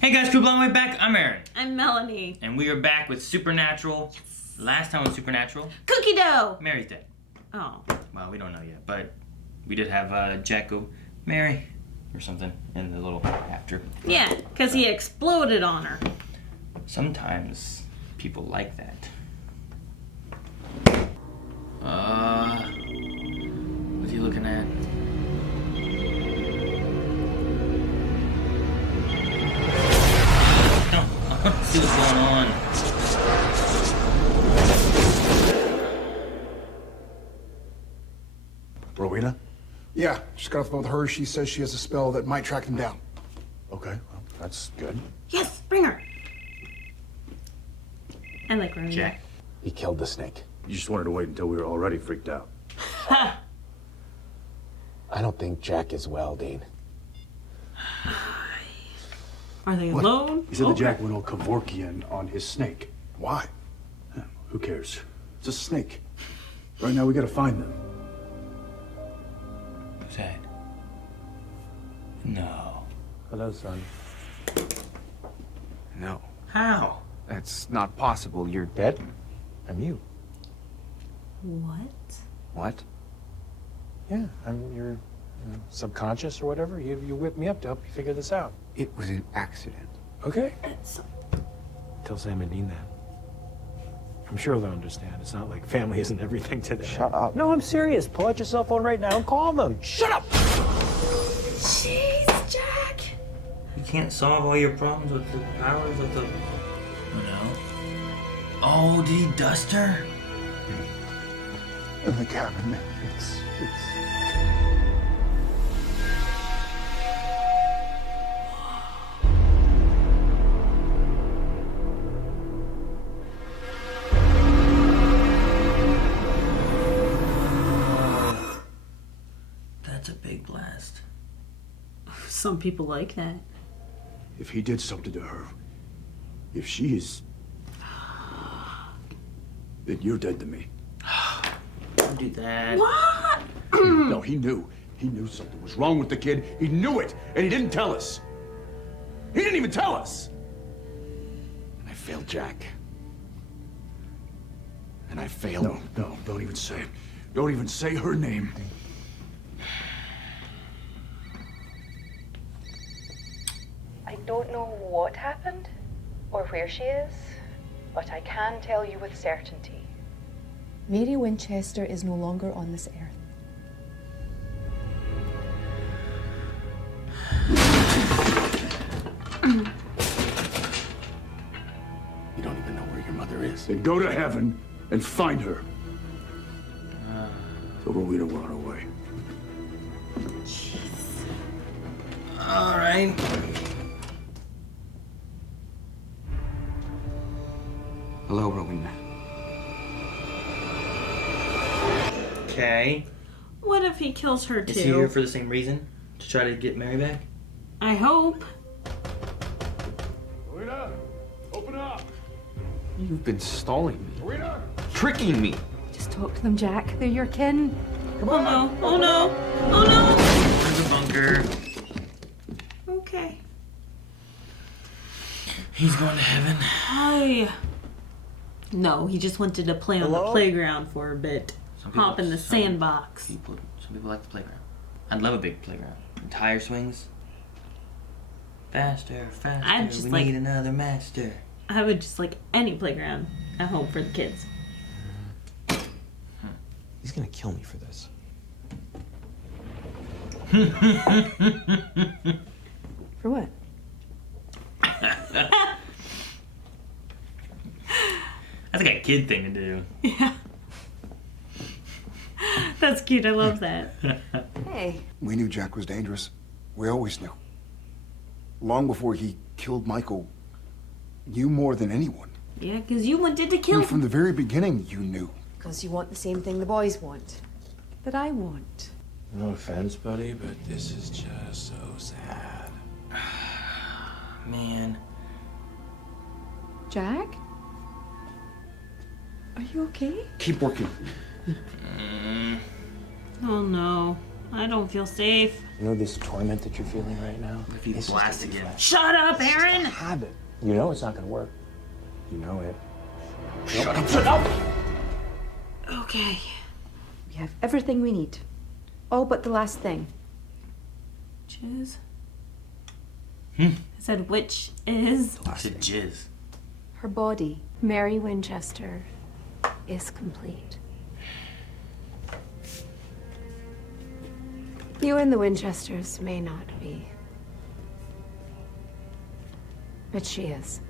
Hey guys, Crew Long Way Back. I'm Aaron. I'm Melanie. And we are back with Supernatural. Yes. Last time was Supernatural. Cookie dough! Mary's dead. Oh. Well, we don't know yet, but we did have Jack go, Mary, or something in the little after. Yeah, because he exploded on her. Sometimes people like that. What's he looking at? No, I want to see what's going on. Rowena? Yeah, just got off the phone with her. She says she has a spell that might track him down. Okay, well, that's good. Yes, bring her. I like Rowena. Jack. He killed the snake. You just wanted to wait until we were already freaked out. I don't think Jack is well, Dean. Are they What? alone? He said that Jack went all Kevorkian on his snake. Why? Who cares? It's a snake. Right now, we gotta find them. Who's that? No. Hello, son. No, How? that's not possible. You're dead? I'm you. What? What? Yeah, I'm your subconscious or whatever. You whipped me up to help you figure this out. It was an accident. Okay. It's... Tell Sam and Dean that. I'm sure they'll understand. It's not like family isn't everything to them. Shut up. No, I'm serious. Pull out your cell phone right now and call them. Shut up! Jeez, Jack. You can't solve all your problems with the powers of the... Oh no. Oh, did he dust her? In the cabin. It's... That's a big blast. Some people like that. If he did something to her, if she is... then you're dead to me. Don't do that. What? No, he knew. He knew something was wrong with the kid. He knew it, and he didn't tell us. He didn't even tell us. I failed Jack. And I failed. No, don't even say it. Don't even say her name. I don't know what happened or where she is, but I can tell you with certainty. Mary Winchester is no longer on this earth. You don't even know where your mother is. Then go to heaven and find her. So Rowena will run away. All right. Hello, Rowena. Okay. What if he kills her too? Is he here for the same reason? To try to get Mary back? I hope. Rowena, open up. You've been stalling me. Rowena. Tricking me. Just talk to them, Jack. They're your kin. Oh no. Oh no. Oh no. There's a bunker. Okay. He's going to heaven. Hi. No, he just wanted to play on the playground for a bit. Hop in the sandbox. Some people like the playground. I'd love a big playground. And tire swings. Faster, faster. I'd just we need another master. I would just like any playground at home for the kids. He's gonna kill me for this. For what? That's like a kid thing to do. Yeah. That's cute. I love that. Hey. We knew Jack was dangerous. We always knew. Long before he killed Michael, you more than anyone. Yeah, because you wanted to I kill mean, from the very beginning, you knew. Because you want the same thing the boys want. That I want. No offense, buddy, but this is just so sad. Man. Jack? Are you okay? Keep working. Oh no. I don't feel safe. You know this torment that you're feeling right now? If he blasts again. Shut up, Aaron! Habit. You know it's not gonna work. You know it. Shut up, shut up! Okay. We have everything we need. All but the last thing. Jizz? I said which is? I said jizz. Her body. Mary Winchester is complete. You and the Winchesters may not be. But she is.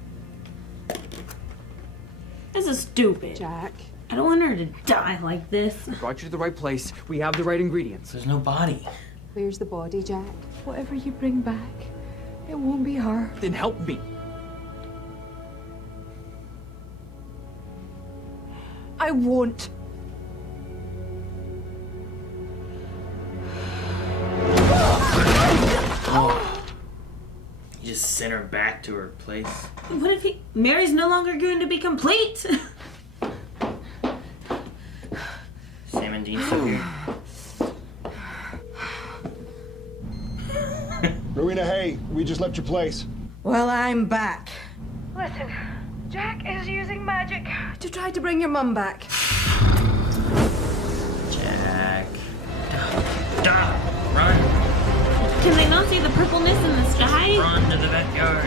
This is stupid. Jack. I don't want her to die like this. I brought you to the right place. We have the right ingredients. There's no body. Where's the body, Jack? Whatever you bring back, it won't be her. Then help me. I won't. You just sent her back to her place. What if Mary's no longer going to be complete? Sam and Dean still here. Rowena, hey, we just left your place. Well, I'm back. Listen, Jack is using magic To try to bring your mum back. Jack. Stop! Run! Can they not see the purpleness in the sky? Run to the backyard.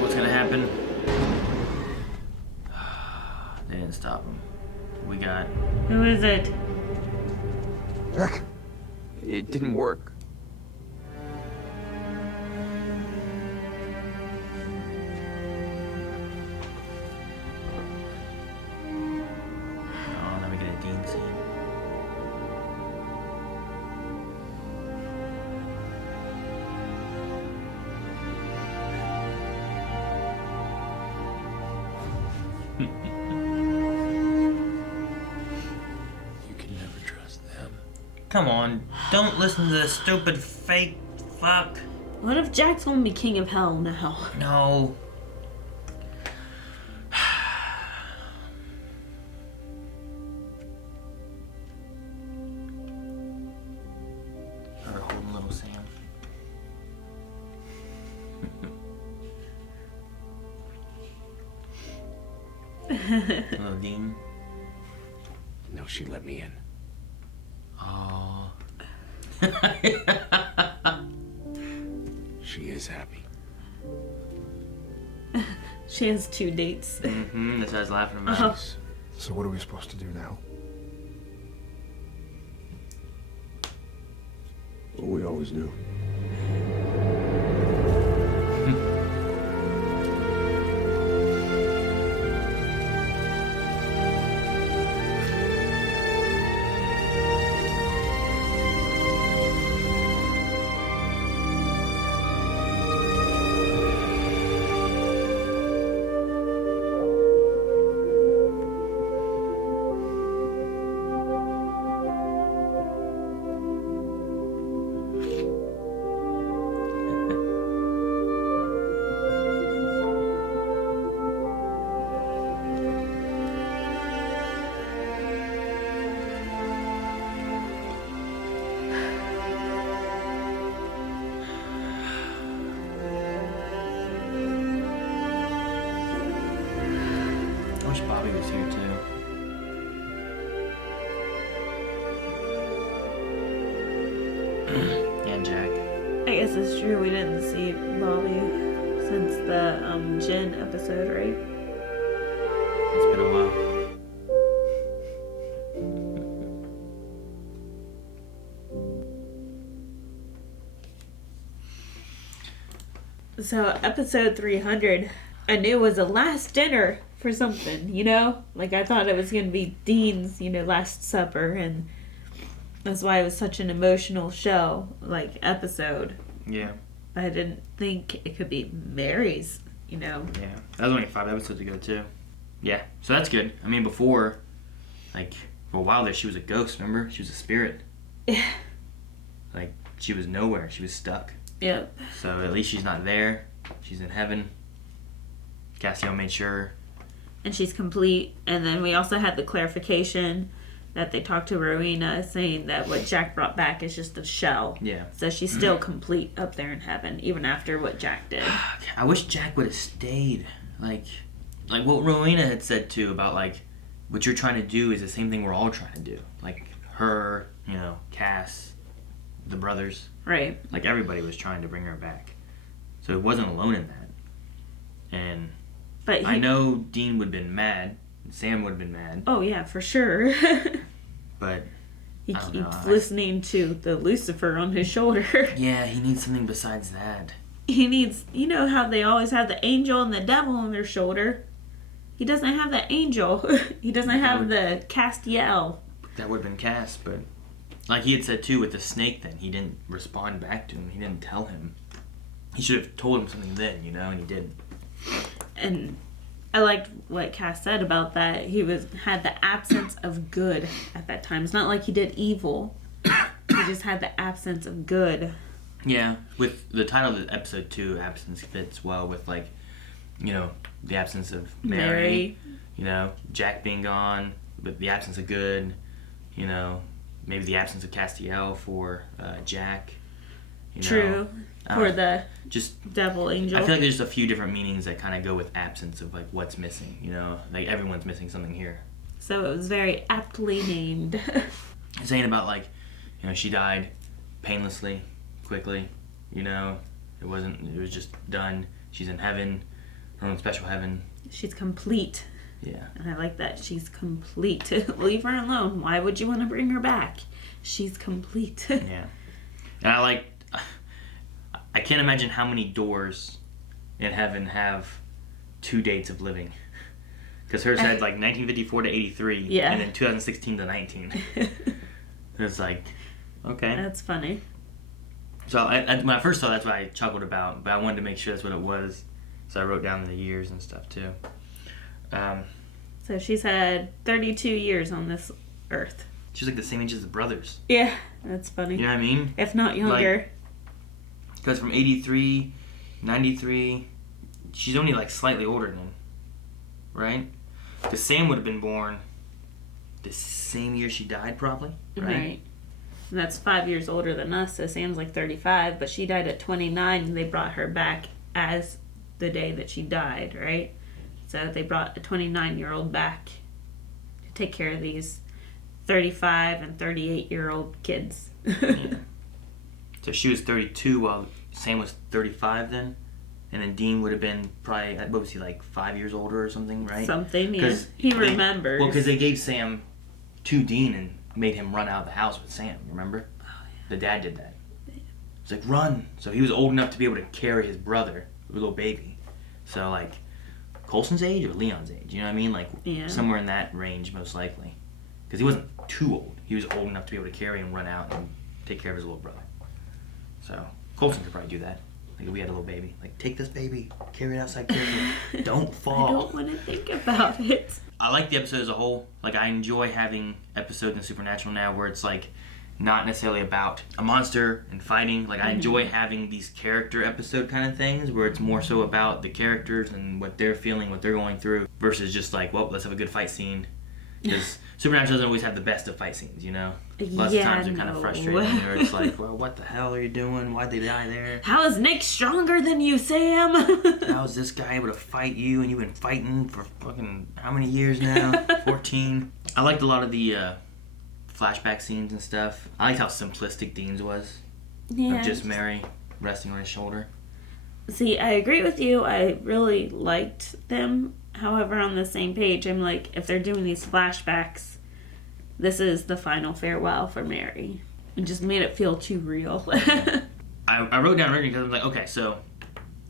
What's gonna happen? They didn't stop him. We got. Who is it? Jack, It didn't work. Oh, now we get a Dean scene. You can never trust them. Come on, don't listen to this stupid fake fuck. What if Jack's gonna be king of hell now? No. Or holding little Sam. Little Dean. No, she let me in. Oh. She is happy. She has 2 dates. That's what I was laughing about. Oh. so what are we supposed to do now? What we always do. I wish Bobby was here too. And Jack. I guess it's true we didn't see Bobby since the Jen episode, right? It's been a while. So episode 300, I knew was a last dinner for something, you know? Like I thought it was gonna be Dean's, Last Supper, and that's why it was such an emotional show, like episode. Yeah. I didn't think it could be Mary's, Yeah. That was only 5 episodes ago too. Yeah. So that's good. I mean, before, like, for a while there, she was a ghost, remember? She was a spirit. Like, she was nowhere. She was stuck. Yep. So at least she's not there. She's in heaven. Cassio made sure and she's complete. And then we also had the clarification that they talked to Rowena saying that what Jack brought back is just a shell. Yeah. So she's still complete up there in heaven, even after what Jack did. I wish Jack would have stayed. Like what Rowena had said too about like what you're trying to do is the same thing we're all trying to do. Like her, you know, Cass, the brothers. Right. Like everybody was trying to bring her back. So he wasn't alone in that. And I know Dean would have been mad. Sam would have been mad. Oh yeah, for sure. But he keeps listening to the Lucifer on his shoulder. Yeah, he needs something besides that. He needs, you know how they always have the angel and the devil on their shoulder? He doesn't have the angel. He doesn't have the Castiel. That would have been Cass, but like he had said too with the snake thing, he didn't respond back to him. He didn't tell him. He should have told him something then, you know, and he didn't. And I liked what Cass said about that. He had the absence of good at that time. It's not like he did evil. He just had the absence of good. Yeah, with the title of the episode too, absence fits well with like, you know, the absence of Mary. You know, Jack being gone, with the absence of good. You know, maybe the absence of Castiel for Jack. You know, true. For the just devil angel. I feel like there's a few different meanings that kind of go with absence of like what's missing. You know, like everyone's missing something here. So it was very aptly named. Saying about like, you know, she died painlessly, quickly. You know, it was just done. She's in heaven, her own special heaven. She's complete. Yeah. And I like that. She's complete. Leave her alone. Why would you want to bring her back? She's complete. Yeah. And I can't imagine how many doors in heaven have 2 dates of living. Because hers had like 1954 to 83. Yeah. And then 2016 to 19. It's like, okay. That's funny. So when I first saw that's what I chuckled about. But I wanted to make sure that's what it was. So I wrote down the years and stuff too. So she's had 32 years on this earth. She's like the same age as the brothers. Yeah, that's funny. You know what I mean? If not younger. Because from 83, 93, she's only like slightly older than him. Right? Because Sam would have been born the same year she died probably. Right. And that's 5 years older than us, so Sam's like 35, but she died at 29 and they brought her back as the day that she died, right? So they brought a 29-year-old back to take care of these 35 and 38-year-old kids. Yeah. So she was 32 while Sam was 35 then? And then Dean would have been probably, what was he, like 5 years older or something, right? Something, yeah. He remembers. Well, because they gave Sam to Dean and made him run out of the house with Sam, remember? Oh, yeah. The dad did that. It's like, run! So he was old enough to be able to carry his brother, a little baby. So, like, Coulson's age or Leon's age, you know what I mean? Like, somewhere in that range, most likely. Because he wasn't too old. He was old enough to be able to carry and run out and take care of his little brother. So, Coulson could probably do that. Like, if we had a little baby. Like, take this baby, carry it outside carefully. Don't fall. I don't want to think about it. I like the episode as a whole. Like, I enjoy having episodes in Supernatural now where it's, like, not necessarily about a monster and fighting. Like, I enjoy having these character episode kind of things where it's more so about the characters and what they're feeling, what they're going through, versus just like, well, let's have a good fight scene. Because Supernatural doesn't always have the best of fight scenes, you know? Lots of times they're kind of frustrating where it's like, well, what the hell are you doing? Why'd they die there? How is Nick stronger than you, Sam? How is this guy able to fight you and you've been fighting for fucking how many years now? 14. I liked a lot of the flashback scenes and stuff. I liked how simplistic Dean's was. Yeah. Of just Mary resting on his shoulder. See, I agree with you. I really liked them. However, on the same page, I'm like, if they're doing these flashbacks, this is the final farewell for Mary. It just made it feel too real. I wrote down because I was like, okay, so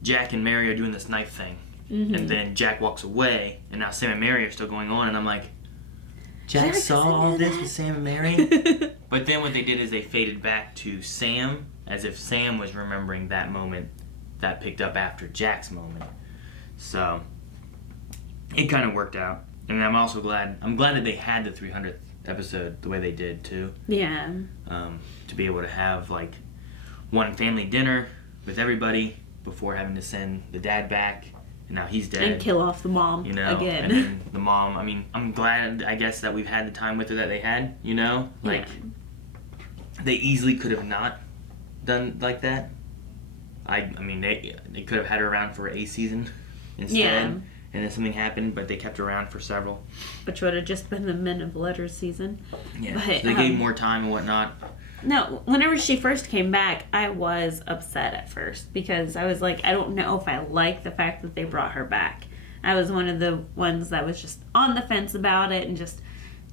Jack and Mary are doing this knife thing. And then Jack walks away, and now Sam and Mary are still going on, and I'm like, Jack saw all this with Sam and Mary? But then what they did is they faded back to Sam, as if Sam was remembering that moment that picked up after Jack's moment. So it kind of worked out. And I'm also glad that they had the 300th episode the way they did too. Yeah. To be able to have like one family dinner with everybody before having to send the dad back and now he's dead. And kill off the mom again. And then the mom, I mean, I'm glad, I guess, that we've had the time with her that they had, Like, they easily could have not done like that. I mean, they could have had her around for a season instead. And then something happened, but they kept her around for several. Which would have just been the Men of Letters season. Yeah, but, so they gave more time and whatnot. No, whenever she first came back, I was upset at first because I was like, I don't know if I like the fact that they brought her back. I was one of the ones that was just on the fence about it and just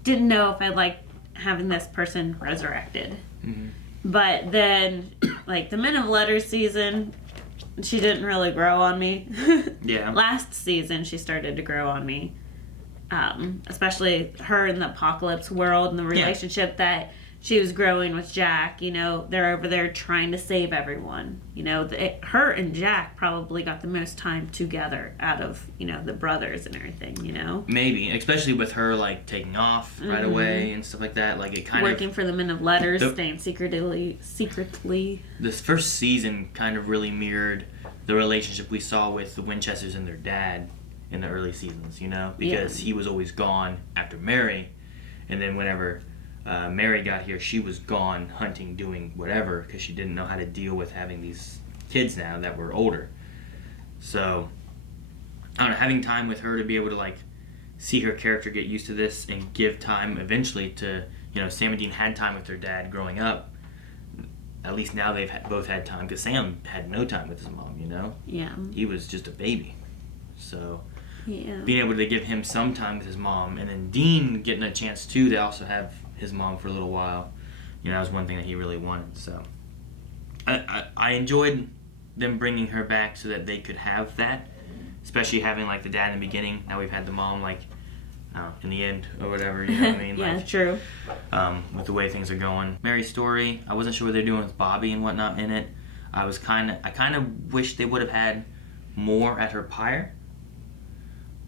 didn't know if I liked having this person resurrected. Mm-hmm. But then, like, the Men of Letters season, she didn't really grow on me. Yeah. Last season, she started to grow on me. Especially her in the apocalypse world and the relationship that she was growing with Jack. They're over there trying to save everyone. Her and Jack probably got the most time together out of, the brothers and everything, Maybe, especially with her, like, taking off right away and stuff like that. Like, it kind Working for the Men of Letters, staying secretly. This first season kind of really mirrored the relationship we saw with the Winchesters and their dad in the early seasons, Because he was always gone after Mary, and then whenever Mary got here, she was gone hunting, doing whatever, because she didn't know how to deal with having these kids now that were older. So, I don't know, having time with her to be able to, like, see her character get used to this and give time eventually to, Sam and Dean had time with their dad growing up. At least now they've both had time, because Sam had no time with his mom, Yeah. He was just a baby. So, yeah. Being able to give him some time with his mom, and then Dean getting a chance, too, to also have his mom for a little while, that was one thing that he really wanted. So, I enjoyed them bringing her back so that they could have that, especially having, like, the dad in the beginning. Now we've had the mom, like, in the end or whatever, you know what I mean? Yeah, like, true. With the way things are going. Mary's story, I wasn't sure what they're doing with Bobby and whatnot in it. I kind of wish they would have had more at her pyre.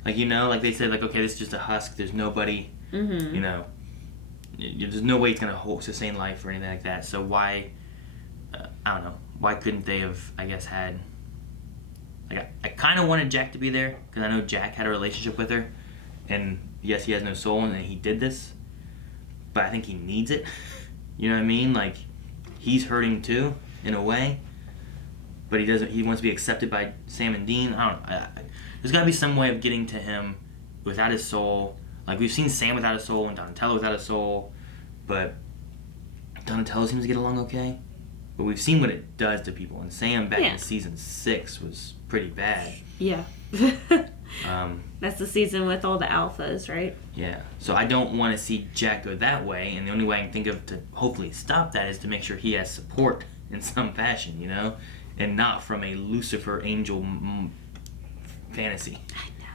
Like, like they said, like, okay, this is just a husk. There's nobody, there's no way it's going to sustain life or anything like that. So why, I don't know, why couldn't they have, I guess, had, like, I kind of wanted Jack to be there, because I know Jack had a relationship with her, and yes, he has no soul, and he did this, but I think he needs it. You know what I mean? Like, he's hurting too, in a way, but he wants to be accepted by Sam and Dean. There's got to be some way of getting to him without his soul. Like, we've seen Sam without a soul and Donatello without a soul, but Donatello seems to get along okay. But we've seen what it does to people, and Sam back in season 6 was pretty bad. Yeah. That's the season with all the alphas, right? Yeah. So I don't want to see Jack go that way, and the only way I can think of to hopefully stop that is to make sure he has support in some fashion, and not from a Lucifer angel fantasy. I know.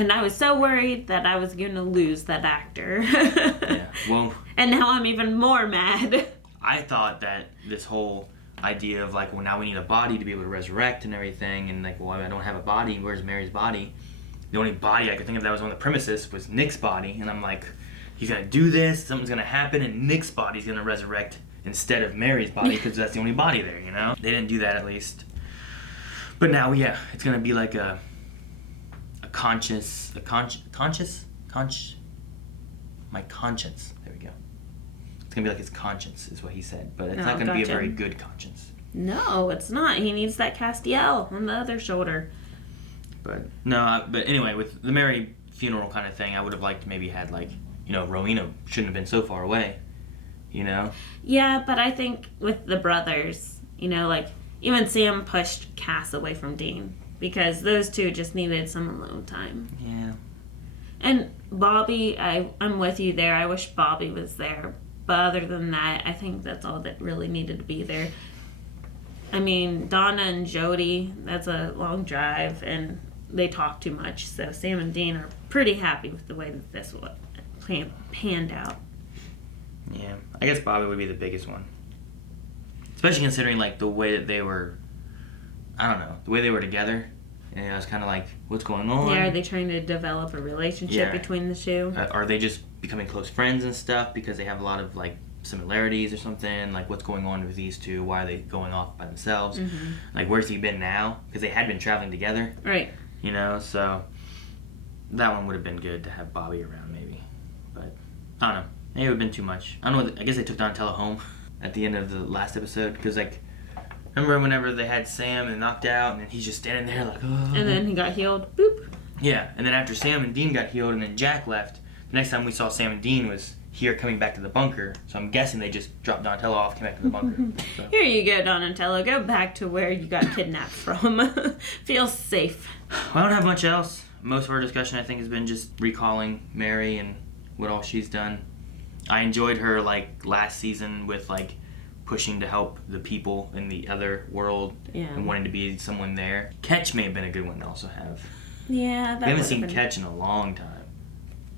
And I was so worried that I was going to lose that actor. Yeah. Well. And now I'm even more mad. I thought that this whole idea of, like, well, now we need a body to be able to resurrect and everything, and, like, well, I don't have a body. Where's Mary's body? The only body I could think of that was on the premises was Nick's body, and I'm like, he's gonna do this, something's gonna happen, and Nick's body's gonna resurrect instead of Mary's body, because that's the only body there, They didn't do that, at least. But now, yeah, it's gonna be like my conscience. There we go. It's gonna be like his conscience, is what he said, but it's not gonna be a very good conscience. No, it's not. He needs that Castiel on the other shoulder. But no, but anyway, with the Mary funeral kind of thing, I would have liked to maybe had, like, Rowena shouldn't have been so far away, Yeah, but I think with the brothers, like, even Sam pushed Cass away from Dean because those two just needed some alone time. Yeah. And Bobby, I'm with you there. I wish Bobby was there. But other than that, I think that's all that really needed to be there. I mean, Donna and Jody, that's a long drive, and they talk too much. So Sam and Dean are pretty happy with the way that this panned out. Yeah, I guess Bobby would be the biggest one. Especially considering, like, the way that they were, I don't know, the way they were together. And I was kind of like, what's going on? Yeah, are they trying to develop a relationship between the two? Are they just becoming close friends and stuff because they have a lot of, like, similarities or something? Like, what's going on with these two? Why are they going off by themselves? Mm-hmm. Like, where's he been now? Because they had been traveling together. Right. You know, so that one would have been good to have Bobby around, maybe. But I don't know. Maybe it would have been too much. I don't know. I guess they took Donatello home at the end of the last episode because, like, remember whenever they had Sam and knocked out, and then he's just standing there like, oh. And then he got healed. Boop. Yeah, and then after Sam and Dean got healed, and then Jack left. The next time we saw Sam and Dean was here coming back to the bunker. So I'm guessing they just dropped Donatello off, came back to the bunker. So. Here you go, Donatello. Go back to where you got kidnapped from. Feel safe. I don't have much else. Most of our discussion, I think, has been just recalling Mary and what all she's done. I enjoyed her, like, last season with, like, pushing to help the people in the other world and wanting to be someone there. Ketch may have been a good one to also have. Yeah, that we haven't seen Ketch in a long time.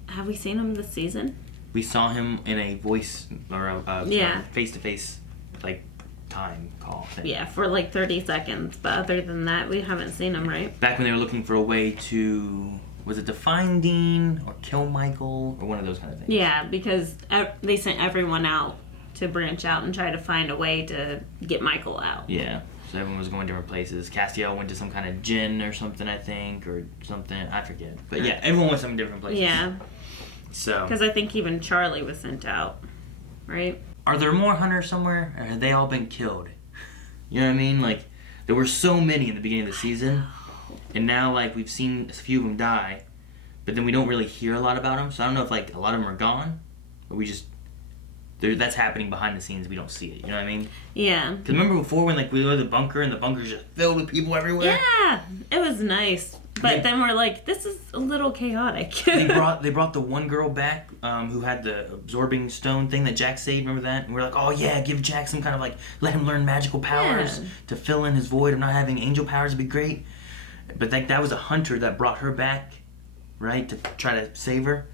Have we seen him this season? We saw him in a voice or a face-to-face, like, time call thing. Yeah, for like 30 seconds. But other than that, we haven't seen him, right? Back when they were looking for a way to, was it to find Dean or kill Michael or one of those kind of things? Yeah, because they sent everyone out to branch out and try to find a way to get Michael out. Yeah. So everyone was going different places. Castiel went to some kind of gin or something, I think, or something. I forget. But yeah, everyone went some different places. Yeah. So. Because I think even Charlie was sent out, right? Are there more hunters somewhere, or have they all been killed? You know what I mean? Like, there were so many in the beginning of the season, and now, like, we've seen a few of them die, but then we don't really hear a lot about them. So I don't know if, like, a lot of them are gone, or we just... that's happening behind the scenes. We don't see it. You know what I mean? Yeah. Because remember before when, like, we go to the bunker and the bunker's just filled with people everywhere? Yeah, it was nice. But then we're like, this is a little chaotic. they brought the one girl back who had the absorbing stone thing that Jack saved. Remember that? And we're like, oh yeah, give Jack some kind of, like, let him learn magical powers to fill in his void of not having angel powers would be great. But that was a hunter that brought her back, right, to try to save her.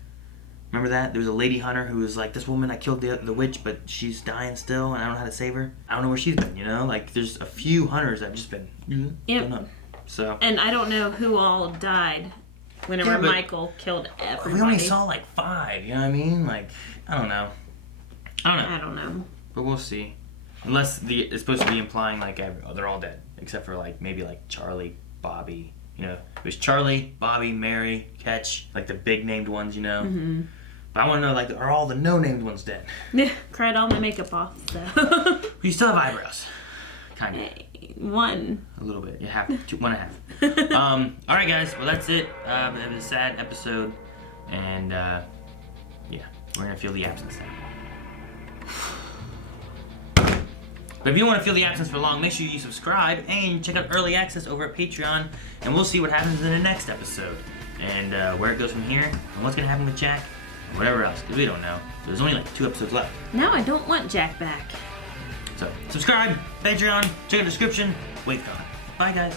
Remember that? There was a lady hunter who was like, this woman, I killed the witch, but she's dying still, and I don't know how to save her. I don't know where she's been, you know? Like, there's a few hunters that have just been, done up. So. And I don't know who all died whenever Michael killed everybody. We only saw, like, 5, you know what I mean? Like, I don't know. I don't know. But we'll see. Unless it's supposed to be implying, like, they're all dead. Except for, like, maybe, like, Charlie, Bobby. You know, it was Charlie, Bobby, Mary, Ketch. Like, the big named ones, you know? Mm-hmm. But I want to know, like, are all the no-named ones dead? Yeah, cried all my makeup off, so. You still have eyebrows. Kind of. One. A little bit. You have to. 1.5. All right, guys. Well, that's it. It was a sad episode. And, yeah. We're going to feel the absence now. But if you don't want to feel the absence for long, make sure you subscribe and check out Early Access over at Patreon. And we'll see what happens in the next episode. And where it goes from here. And what's going to happen with Jack. And whatever else. Because we don't know. There's only like 2 episodes left. Now I don't want Jack back. So, subscribe, Patreon, check out the description. Wait, God. Bye, guys.